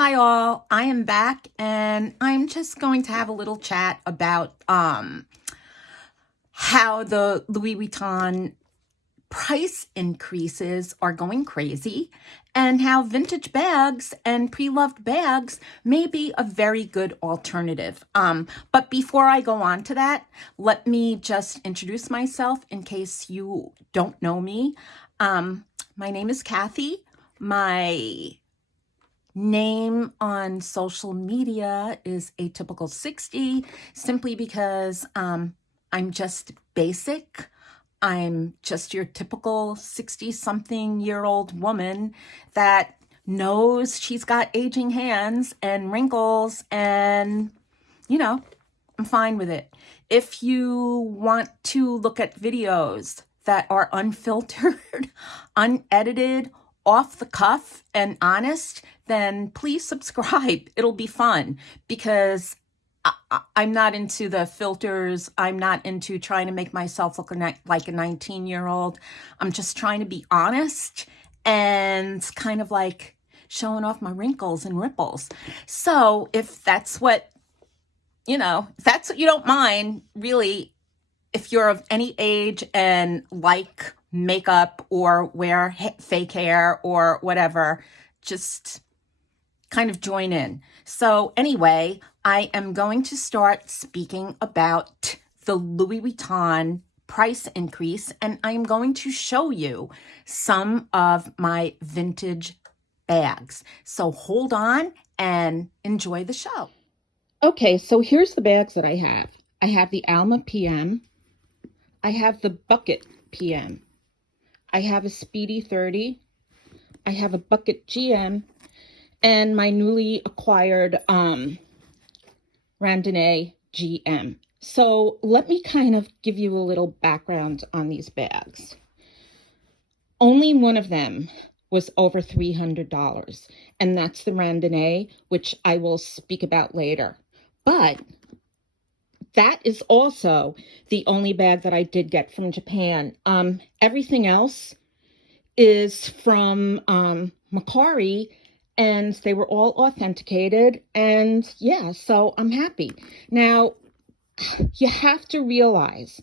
Hi all, I am back and I'm just going to have a little chat about how the Louis Vuitton price increases are going crazy and how vintage bags and pre-loved bags may be a very good alternative. But before I go on to that, let me just introduce myself in case you don't know me. My name is Kathy. My name on social media is Atypical 60, simply because I'm just basic. I'm just your typical 60-something-year-old woman that knows she's got aging hands and wrinkles, and, I'm fine with it. If you want to look at videos that are unfiltered, unedited, off the cuff, and honest, then please subscribe. It'll be fun because I'm not into the filters. I'm not into trying to make myself look like a 19-year-old. I'm just trying to be honest and kind of like showing off my wrinkles and ripples. So if that's what, if that's what you don't mind, really, if you're of any age and like makeup or wear fake hair or whatever, just kind of join in. So anyway, I am going to start speaking about the Louis Vuitton price increase, and I'm going to show you some of my vintage bags. So hold on and enjoy the show. Okay, so here's the bags that I have. I have the Alma PM. I have the Bucket PM. I have a Speedy 30. I have a Bucket GM. And my newly acquired Randonnée GM. So let me kind of give you a little background on these bags. Only one of them was over $300, and that's the Randonnée, which I will speak about later. But that is also the only bag that I did get from Japan. Everything else is from Macari, and they were all authenticated, and yeah, so I'm happy. Now, you have to realize,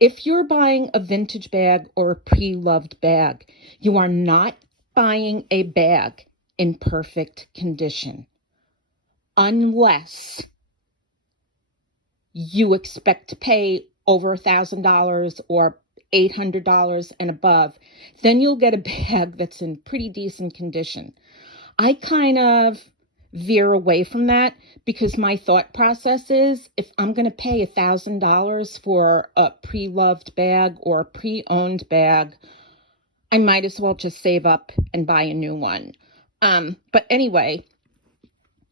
if you're buying a vintage bag or a pre-loved bag, you are not buying a bag in perfect condition, unless you expect to pay over $1,000 or $800 and above. Then you'll get a bag that's in pretty decent condition. I kind of veer away from that because my thought process is, if I'm going to pay $1,000 for a pre-loved bag or a pre-owned bag, I might as well just save up and buy a new one. But anyway,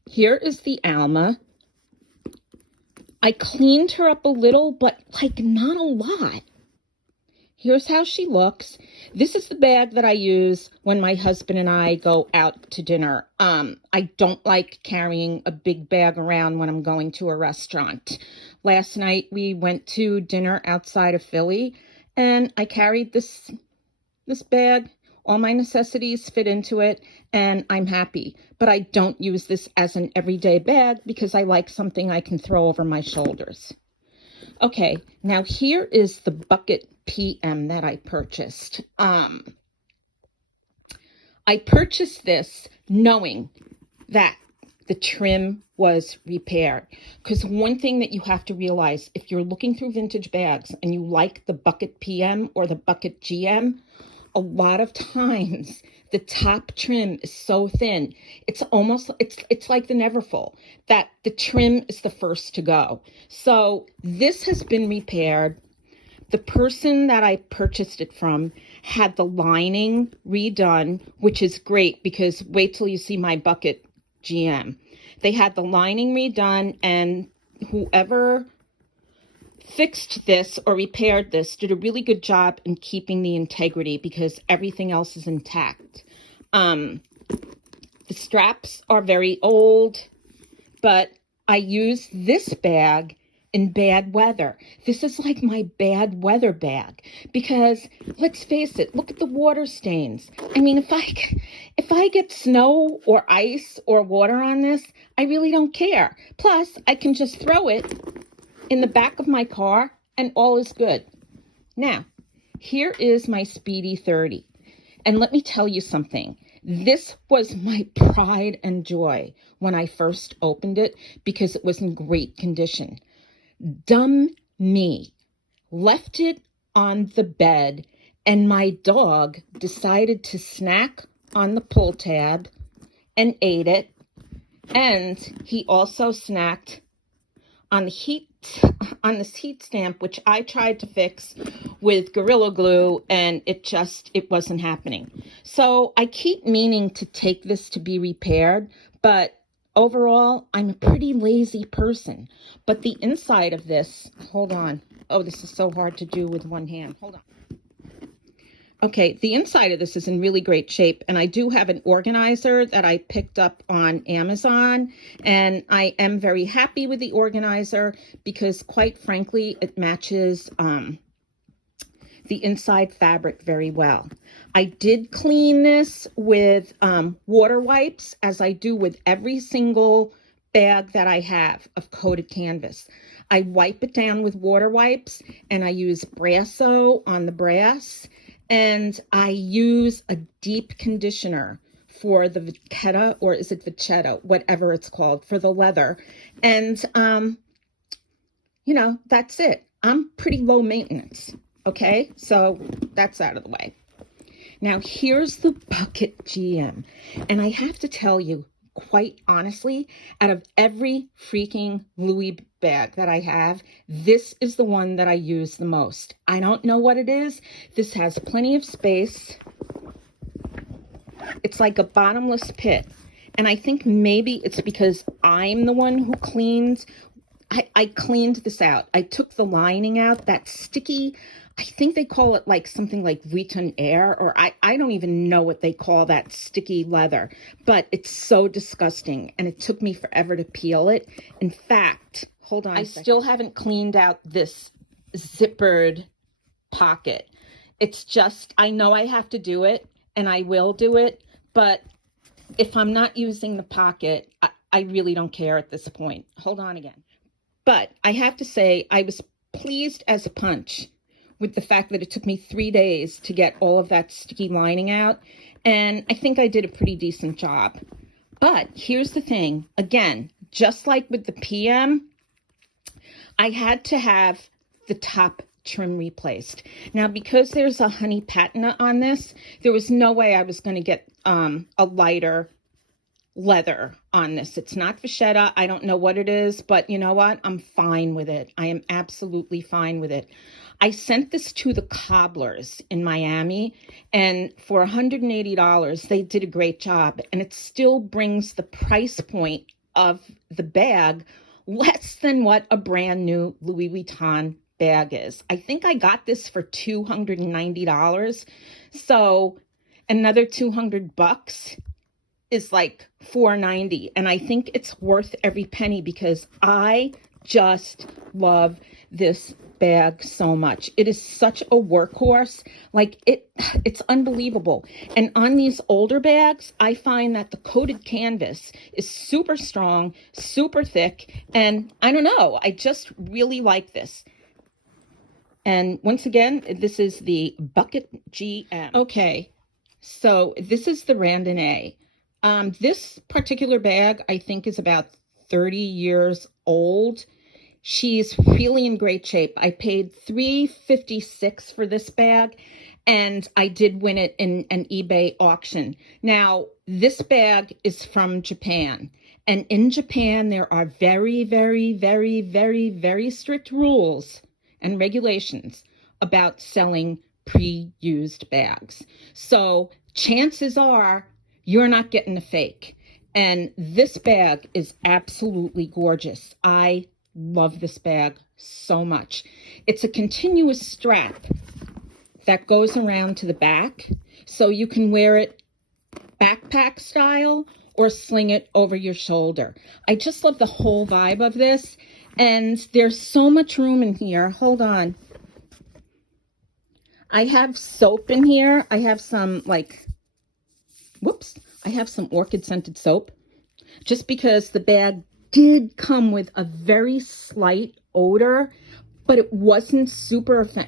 here is the Alma. I cleaned her up a little, but like not a lot. Here's how she looks. This is the bag that I use when my husband and I go out to dinner. I don't like carrying a big bag around when I'm going to a restaurant. Last night we went to dinner outside of Philly, and I carried this bag. All my necessities fit into it, and I'm happy. But I don't use this as an everyday bag because I like something I can throw over my shoulders. Okay, now here is the Bucket PM that I purchased. I purchased this knowing that the trim was repaired. Because one thing that you have to realize, if you're looking through vintage bags and you like the Bucket PM or the Bucket GM, a lot of times the top trim is so thin, it's like the Neverfull, that the trim is the first to go. So this has been repaired. The person that I purchased it from had the lining redone, which is great because wait till you see my Bucket GM. They had the lining redone, and whoever fixed this or repaired this did a really good job in keeping the integrity because everything else is intact. The straps are very old, but I used this bag in bad weather. This is like my bad weather bag because let's face it, look at the water stains. I mean, if I get snow or ice or water on this, I really don't care. Plus, I can just throw it in the back of my car and all is good. Now, here is my Speedy 30. And let me tell you something. This was my pride and joy when I first opened it because it was in great condition. Dumb me left it on the bed and my dog decided to snack on the pull tab and ate it. And he also snacked on this heat stamp, which I tried to fix with Gorilla Glue, and it wasn't happening. So I keep meaning to take this to be repaired, but overall, I'm a pretty lazy person. But the inside of this, hold on. Oh, this is so hard to do with one hand. Hold on. Okay, the inside of this is in really great shape, and I do have an organizer that I picked up on Amazon, and I am very happy with the organizer because, quite frankly, it matches the inside fabric very well. I did clean this with water wipes, as I do with every single bag that I have of coated canvas. I wipe it down with water wipes, and I use Brasso on the brass, and I use a deep conditioner for the Vachetta, or is it Vachetta, whatever it's called, for the leather. And, you know, that's it. I'm pretty low maintenance, okay? So that's out of the way. Now, here's the Bucket GM. And I have to tell you, quite honestly, out of every freaking Louis bag that I have, this is the one that I use the most. I don't know what it is. This has plenty of space. It's like a bottomless pit. And I think maybe it's because I'm the one who cleans. I cleaned this out. I took the lining out, that sticky, I think they call it like something like Vuitton Air, or I don't even know what they call that sticky leather, but it's so disgusting and it took me forever to peel it. In fact, hold on, I still haven't cleaned out this zippered pocket. It's just, I know I have to do it and I will do it, but if I'm not using the pocket, I really don't care at this point. Hold on again. But I have to say, I was pleased as a punch with the fact that it took me 3 days to get all of that sticky lining out. And I think I did a pretty decent job. But here's the thing. Again, just like with the PM, I had to have the top trim replaced. Now, because there's a honey patina on this, there was no way I was going to get a lighter leather on this. It's not Vachetta. I don't know what it is, but you know what? I'm fine with it. I am absolutely fine with it. I sent this to the cobblers in Miami, and for $180, they did a great job, and it still brings the price point of the bag less than what a brand new Louis Vuitton bag is. I think I got this for $290, so another $200 is like $490, and I think it's worth every penny because I just love this bag so much. It is such a workhorse. Like it's unbelievable. And on these older bags, I find that the coated canvas is super strong, super thick, and I don't know, I just really like this. And once again, this is the Bucket GM. Okay, so this is the randonnée. This particular bag, I think, is about 30 years old. She's really in great shape. I paid $356 for this bag, and I did win it in an eBay auction. Now, this bag is from Japan, and in Japan, there are very, very, very, very, very strict rules and regulations about selling pre-used bags. So chances are you're not getting a fake. And this bag is absolutely gorgeous. I love this bag so much. It's a continuous strap that goes around to the back, so you can wear it backpack style or sling it over your shoulder. I just love the whole vibe of this. And there's so much room in here. Hold on. I have soap in here. I have some I have some orchid scented soap. Just because the bag did come with a very slight odor, but it wasn't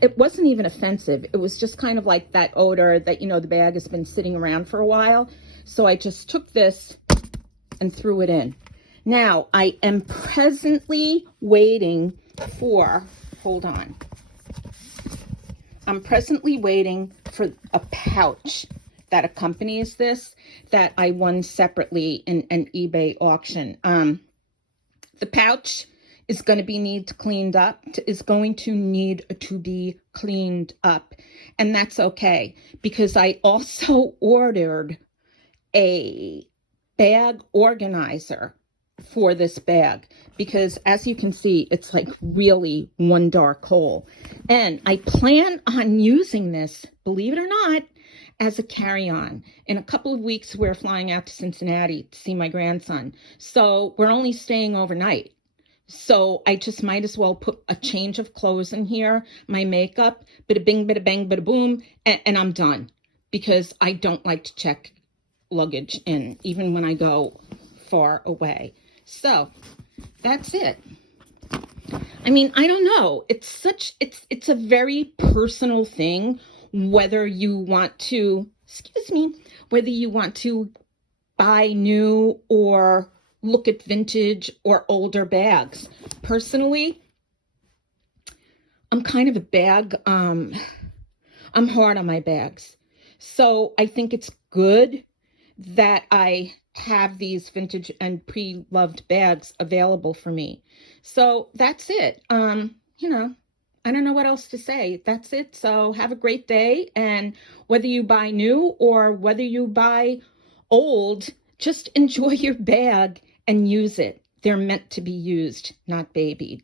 it wasn't even offensive. It was just kind of like that odor that, the bag has been sitting around for a while. So I just took this and threw it in. Now, I am presently waiting for, hold on. I'm presently waiting for a pouch that accompanies this that I won separately in an eBay auction. The pouch is going to need to be cleaned up, and that's okay, because I also ordered a bag organizer for this bag, because as you can see, it's like really one dark hole. And I plan on using this, believe it or not, as a carry-on. In a couple of weeks, we're flying out to Cincinnati to see my grandson. So we're only staying overnight. So I just might as well put a change of clothes in here, my makeup, bada bing, bada bang, bada boom, and I'm done. Because I don't like to check luggage in, even when I go far away. So that's it. I mean, I don't know. It's a very personal thing, whether you want to, whether you want to buy new or look at vintage or older bags. Personally, I'm kind of a bag, I'm hard on my bags. So I think it's good that I have these vintage and pre-loved bags available for me. So that's it. I don't know what else to say. That's it. So have a great day. And whether you buy new or whether you buy old, just enjoy your bag and use it. They're meant to be used, not babied.